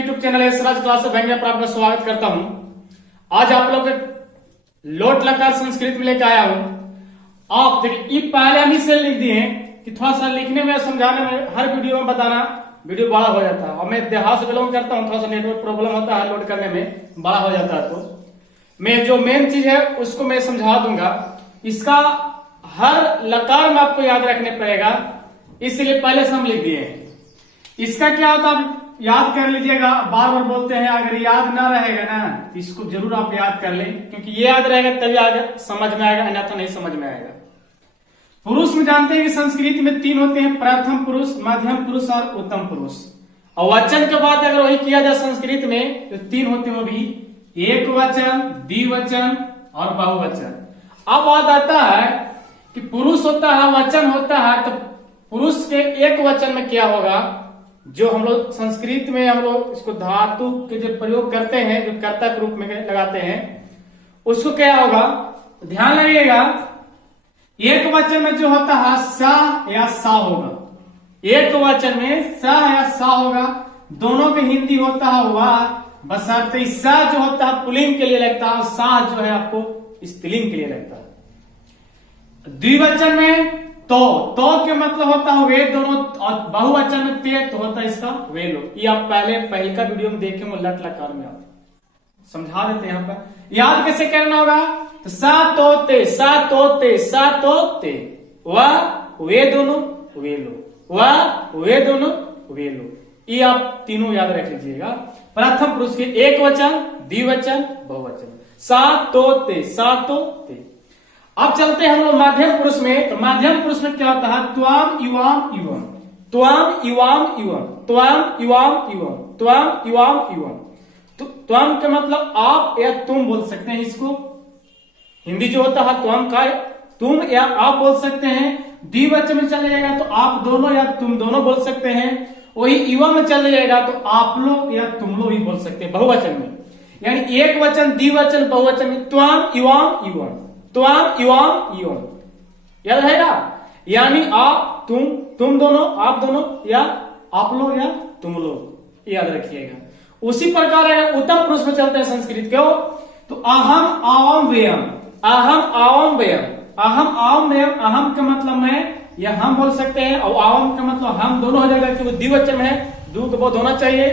YouTube channel Yashraj class of व्यंग्य पर आपका स्वागत करता हूं। आज आप लोग लोट लकार संस्कृत में लेकर आया हूं। आप देखिए, ये पहले हम इसे लिख दिए कि थोड़ा सा लिखने में समझाने में हर वीडियो में बताना वीडियो बड़ा हो जाता है, और मैं देहात से बिलोंग करता हूं, थोड़ा सा नेटवर्क प्रॉब्लम होता है, लोड करने में बड़ा हो जाता है। तो मैं जो मेन चीज है उसको मैं समझा दूंगा। इसका हर लकार में आपको याद रखने पड़ेगा, इसलिए पहले से हम लिख दिए हैं। इसका क्या होता है याद कर लीजिएगा। बार बार बोलते हैं, अगर याद ना रहेगा ना तो इसको जरूर आप याद कर लें, क्योंकि ये याद रहेगा तभी आगे समझ में आएगा, अन्यथा नहीं समझ में आएगा। पुरुष में जानते हैं कि संस्कृत में 3 होते हैं, प्रथम पुरुष, मध्यम पुरुष और उत्तम पुरुष। और वचन के बाद अगर वही किया जाए संस्कृत में तो 3 होते हैं, वो भी एक वचन, द्विवचन और बहुवचन। अब बात आता है कि पुरुष होता है, वचन होता है, तो पुरुष के एक वचन में क्या होगा, जो हम लोग संस्कृत में हम लोग इसको धातु के जो प्रयोग करते हैं, जो कर्ता के रूप में लगाते हैं, उसको क्या होगा ध्यान रखिएगा। एक वचन में जो होता है सा या सा होगा, एक वचन में सा या सा होगा। दोनों के हिंदी होता है वाह, बशर्ते सा जो होता है पुल्लिंग के लिए लगता है, सा जो है आपको स्त्रीलिंग के लिए लगता है। द्विवचन में तो के मतलब होता है वे दोनों, और बहुवचन में ते तो होता है इसका वे लोग। ये आप पहले का वीडियो में देखे हो, लट लकार में आप समझा देते हैं। यहाँ पर याद कैसे करना होगा, तो सा तो ते, सा तो ते, सा तो ते, वह वे दोनों वे लोग, वह वे दोनों वे लोग। ये आप तीनों याद रख लीजिएगा। प्रथम पुरुष के एक वचन, द्विवचन, बहुवचन। सा तो ते, सा तो ते। अब चलते हैं हम लोग माध्यम पुरुष में। तो माध्यम पुरुष में क्या होता है, त्वाम युवाम युवम, त्वाम युवाम युवम, त्वाम युवाम युवम, त्वाम युवाम युवम। त्वाम का मतलब आप या तुम बोल सकते हैं। इसको हिंदी जो होता है त्वाम का तुम या आप बोल सकते हैं। द्विवचन में चले जाएगा तो आप दोनों या तुम दोनों बोल सकते हैं। वही युवा में चले जाएगा तो आप लोग या तुम लोग ही बोल सकते हैं बहुवचन में। यानी एक वचन, द्विवचन, बहुवचन में त्वाम युवाम युवम, त्वाम युवाम युवम, याद रहेगा। यानी आप तुम दोनों, आप दोनों, या आप लोग या तुम लोग, याद रखिएगा। उसी प्रकार अगर उत्तम पुरुष में चलते हैं संस्कृत क्यों, तो अहम आवम व्ययम, अहम आवम व्ययम, अहम आवम व्ययम। अहम का मतलब मैं या हम बोल सकते हैं, और आवम का मतलब हम दोनों हो जाएगा, क्योंकि द्विवचन में है, दो तो बहुत होना चाहिए।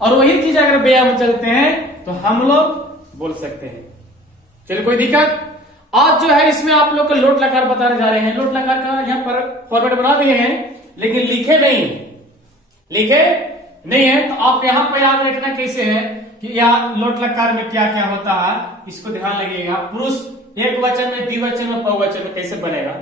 और वही चीज अगर व्यय में चलते हैं तो हम लोग बोल सकते हैं। चलिए, कोई दिक्कत। आज जो है इसमें आप लोग को लोट लकार बताने जा रहे हैं। लोट लकार का यहाँ पर फॉर्मेट बना दिए हैं, लेकिन लिखे नहीं है, लिखे नहीं है। तो आप यहाँ पर याद रखना कैसे है कि यहाँ लोट लकार में क्या क्या होता है, इसको ध्यान लगेगा। पुरुष एक वचन में, द्विवचन में, बहुवचन में कैसे बनेगा।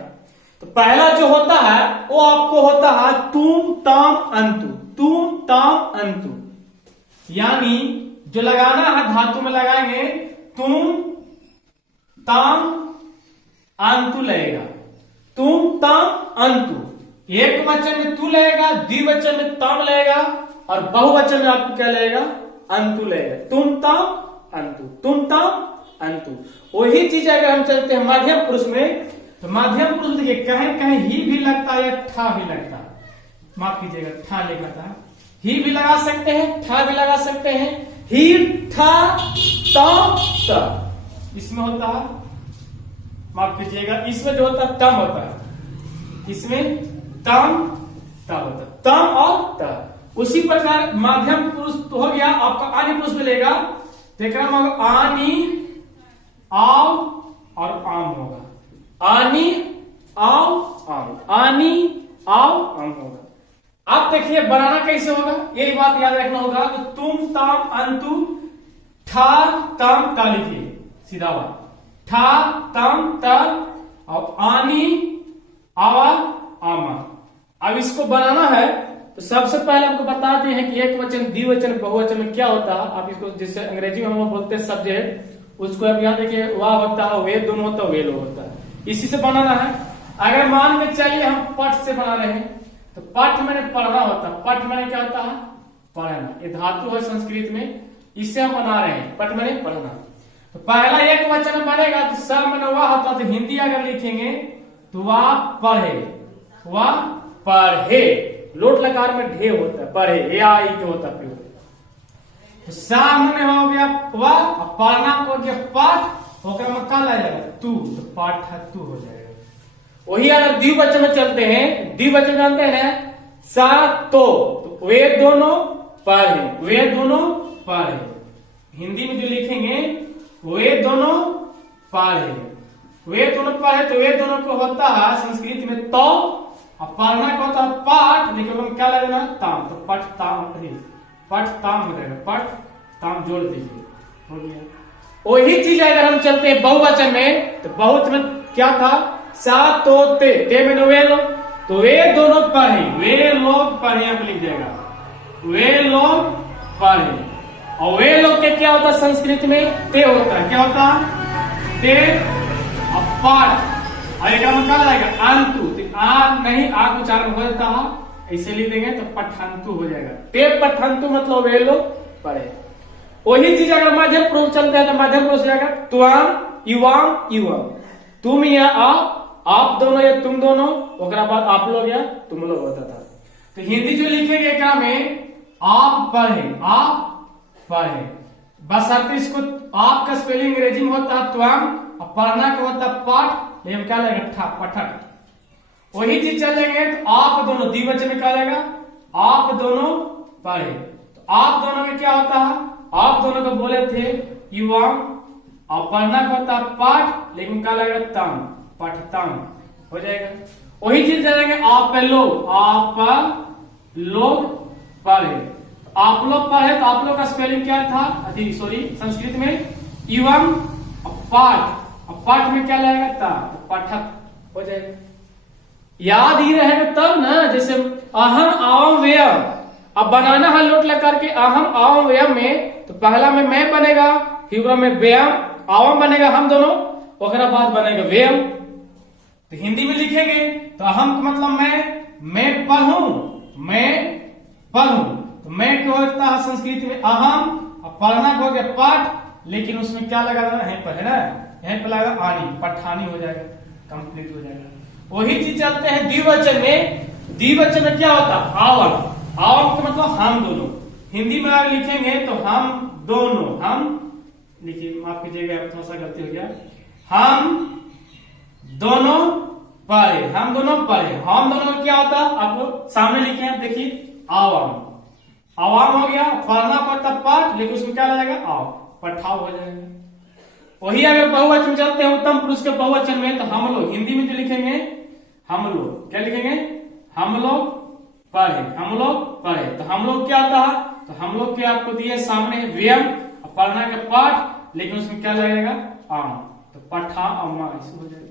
तो पहला जो होता है वो आपको होता है तुम ताम अंतु, तुम ताम अंतु। यानी जो लगाना है धातु में लगाएंगे, तुम ताम अंतु लगेगा, तुम ताम अंतु। एक वचन में तू लगेगा, द्विवचन में ताम लगेगा, और बहुवचन में आपको क्या लगेगा, अंतु लगेगा। तुम ताम अंतु, तुम ताम अंतु। वही चीज अगर हम चलते हैं मध्यम पुरुष में, तो मध्यम पुरुष देखिए कहीं कहीं ही भी लगता है या ठा भी लगता है, माफ कीजिएगा ठा लिखता है, ही भी लगा सकते हैं, ठा भी लगा सकते हैं। ही, ठा, ता, इसमें होता है, माफ कीजिएगा, इसमें जो होता है तम होता है, इसमें तम ता होता है, तम और ता। उसी प्रकार माध्यम पुरुष तो हो गया। आपका आनी पुरुष मिलेगा, देख रहा हूं, आनी, आव और आम होगा, आनी, आव, आम, आनी, आव, आम होगा। आप देखिए बनाना कैसे होगा, यही बात याद रखना होगा कि तुम ताम अंतु, ठा ताम ता लिखिए, सीधा बात, ठा ताम ता, और आनी, आवा, आमा। अब इसको बनाना है तो सबसे पहले आपको बताते हैं कि एक वचन, द्विवचन, बहुवचन में क्या होता है। आप इसको जिससे अंग्रेजी में हम लोग बोलते हैं सब्जेक्ट, उसको अब यहाँ देखिए वाह होता है, वे दोनों होता है, वे लोग होता है। इसी से बनाना है। अगर मान के चलिए हम पट से बना रहे हैं, तो पट मैंने पढ़ना होता है, पट मैंने क्या होता है, पढ़ना। ये धातु है संस्कृत में, इससे हम बना रहे हैं, पट मैंने पढ़ना। तो पहला एक वचन बनेगा तो सब मैंने वाह होता, तो हिंदी अगर लिखेंगे तो वाह पढ़े, वाह पढ़े। लोट लकार में ढे होता है, पढ़े, ए आई के होता है। तो सामने हो गया वा, पढ़ना को हो गया पाठ, ओकरा में का ला जाएगा तू, तो पाठतु हो जाएगा। वही अगर द्विवचन में चलते हैं, द्विवचन जानते हैं ना, सा तो वे दोनों पढ़े, वे दोनों पढ़े। हिंदी में जो लिखेंगे वे दोनों पढ़े, वे दोनों पढ़े, तो वे दोनों को होता है संस्कृत में तो, और पढ़ना को होता है पाठ, लेकिन हम क्या लगेगा ताम, तो पठ ताम, पठ ताम हो जाएगा, पठ ताम जोड़ दीजिए, हो गया। वही चीज अगर हम चलते हैं बहुवचन में, तो बहुत में क्या था, सा तो ते में वे लोग, तो वे दोनों पढ़े, वे लोग पढ़े, आप लिख जाएगा वे लोग पढ़े। और वे लोग के क्या होता है संस्कृत में, ते होता है, क्या होता है ते, और पाठ, और एक क्या लगेगा अंतु, आ नहीं आ उच्चारण हो जाता है, ऐसे लिख देंगे तो पठंतु हो जाएगा, ते पठंतु मतलब वे लोग पढ़े। वही चीज अगर मध्यम पुरुष चलते हैं तो मध्यम पुरुष जाएगा त्वाम युवाम युवम, तुम या आप दोनों या तुम दोनों, ओकरा बाद आप लोग या तुम लोग होता था। तो हिंदी जो लिखेंगे क्या में, आप पढ़े, आप पढ़े, बस इसको आपका स्पेलिंग अंग्रेजी में होता है त्वाम, और पढ़ना का होता है पाठ, लेकिन क्या लगेगा पठक। वही चीज चलेंगे तो आप दोनों, द्विवचन में क्या लगेगा आप दोनों पढ़े, तो आप दोनों में क्या होता है, आप दोनों को बोले थे युवाम, और पढ़ना का होता है पाठ, लेकिन क्या लगेगा ताम, पठताम हो जाएगा। वही चीज चलेंगे आप लोग, आप लोग पढ़े, आप लोग पढ़े, तो आप लोग का स्पेलिंग क्या था, सॉरी संस्कृत में युवम, पाठ, पाठ में क्या लगेगा ता, पाठक हो जाएगा। याद ही रहेगा तब ना, जैसे अहम आवम व्यम, अब बनाना है लोट लगा के अहम आवम व्यम में, तो पहला में मैं बनेगा, फिर में व्यम, आवम बनेगा हम दोनों, ओकरा बाद बनेगा व्यम। तो हिंदी में लिखेंगे तो अहम का मतलब मैं पढ़ूं, मैं पढ़ूं, तो मैं क्या होता है संस्कृत में अहम, और पढ़ना को हो गया पाठ, लेकिन उसमें क्या लगा था यहीं पर है ना, यहीं पर लगा आनी, पठानी हो जाएगा, कंप्लीट हो जाएगा। वही चीज चलते हैं द्विवचन में, द्विवचन में क्या होता है आवम, आवम का मतलब हम दोनों, हिंदी में अगर लिखेंगे तो हम दोनों, हम लिखिए, माफ कीजिएगा थोड़ा सा गलती हो गया, हम दोनों पढ़े, हम दोनों पढ़े, हम दोनों में क्या होता है आपको सामने लिखे हैं देखिए आवाम, आवाम हो गया, पढ़ना पड़ता पाठ, लेकिन उसमें क्या लगेगा आओ, पठाओ हो जाएगा। वही अगर बहुवचन चलते हैं उत्तम पुरुष के बहुवचन में, तो हम लोग हिंदी में जो लिखेंगे हम लोग, क्या लिखेंगे हम लोग पढ़े, हम लोग पढ़े, तो हम लोग क्या होता है, तो हम लोग के आपको दिए सामने व्यम, पढ़ना का पाठ, लेकिन उसमें क्या लगेगा आम, तो पठा अम्मा ऐसे हो जाएगा,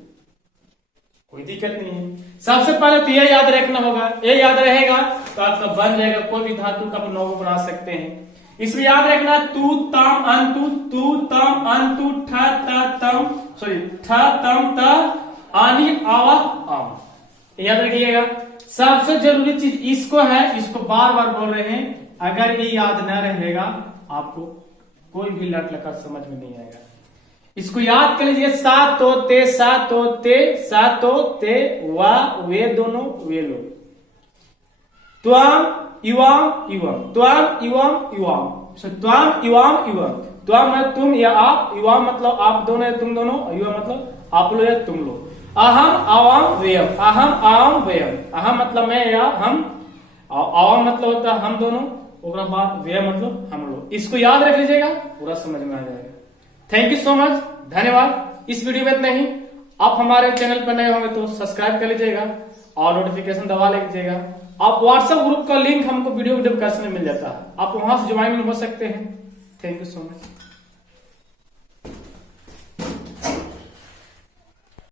कोई दिक्कत नहीं है। सबसे पहले तो ये याद रखना होगा, ये याद रहेगा तो आपका बन जाएगा, कोई भी धातु का नोगो बना सकते हैं। इसमें याद रखना तू तम अंतु, तू तम अंतु, ठ त तम, सॉरी ठ तम त आनी आवा आम, याद रखिएगा। सबसे जरूरी चीज इसको है, इसको बार बार बोल रहे हैं, अगर ये याद न रहेगा आपको कोई भी लट लकार समझ में नहीं आएगा। इसको याद कर लीजिए, सा तो ते, सा तो ते, सा तो ते, वा वे दोनों वे लोग, त्वाम युवाम युवम, त्वाम युवाम युवाम, त्वाम युवाम युवम, त्वाम है तुम या आप, युवाम मतलब आप दोनों या तुम दोनों, युवा मतलब आप लोग या तुम लोग। अहम आवाम व्यम, अहम आवाम व्यम, अहम मतलब मैं या हम, आवाम मतलब होता है हम दोनों, उसके बाद व्यय मतलब हम लोग। इसको याद रख लीजिएगा, पूरा समझ में आ जाएगा। थैंक यू सो मच, धन्यवाद। इस वीडियो में इतना ही। आप हमारे चैनल पर नए होंगे तो सब्सक्राइब कर लीजिएगा और नोटिफिकेशन दबा लीजिएगा। आप व्हाट्सएप ग्रुप का लिंक हमको वीडियो डिस्क्रिप्शन में मिल जाता है, आप वहां से ज्वाइन हो सकते हैं। Thank you so much.